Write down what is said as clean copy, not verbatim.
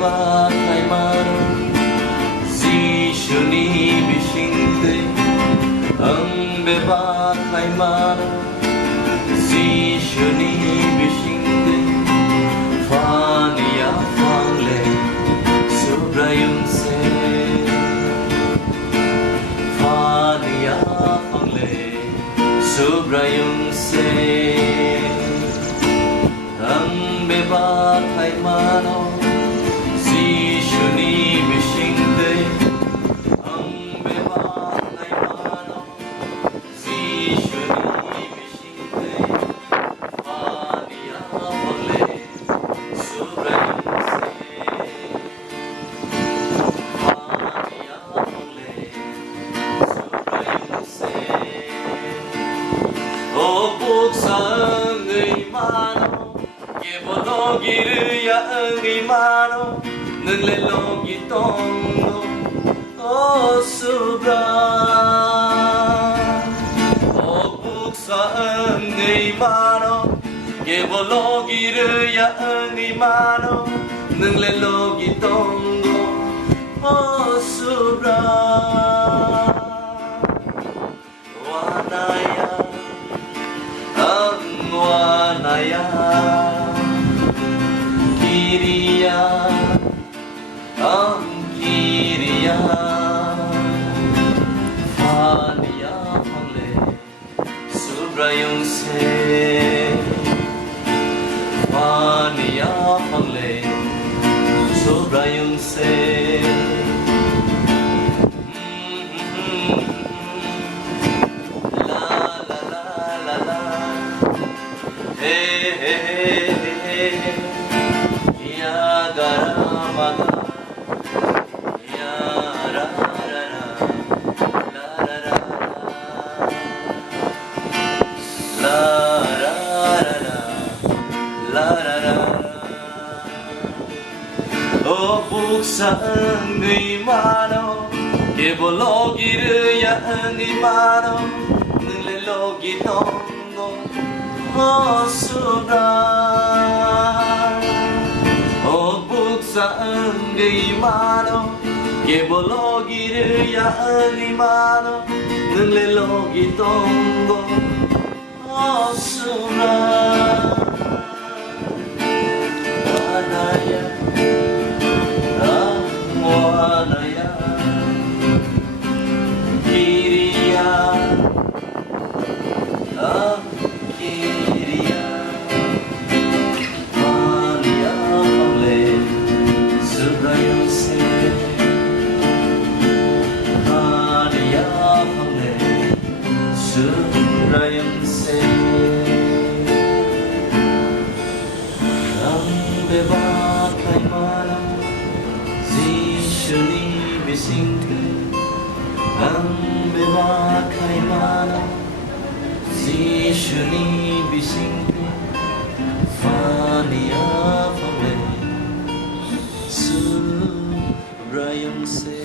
ba khai mano si shuni bishinte ang be ba khai mano si shuni bishinte fania fangle subrayum se fania fangle subrayum se ang be ba khai mano si shuni bishinte ang be ba khai mano si shuni bishinte fania fangle subrayum se fania fangle subrayum se o puksang người mano ye bologi ya ngi mano nâng lên logi tongo o subra o puksa ngi mano ye bologi ya ngi mano nâng lên logi tongo o subra wanaya wanaya kiriya kiriya fania fangle subrayum se fania fangle subrayum se la la la la la hey hey hey ya garamaga ya ra ra ra la ra ra la ra ra ra la ra ra o buksa ngi mano ke bologi ya ngi mano nâng lên logi tongo o subra sa ngi mano ke bologi ya ngi mano nâng lên logi tongo o sura wanaya wanaya kiriya kiriya fania fangle subrayum se fania fangle subrayum se ang be ba khai mano si shuni bishinte ang be ba khai mano si shuni bishinte fania fangle subrayum se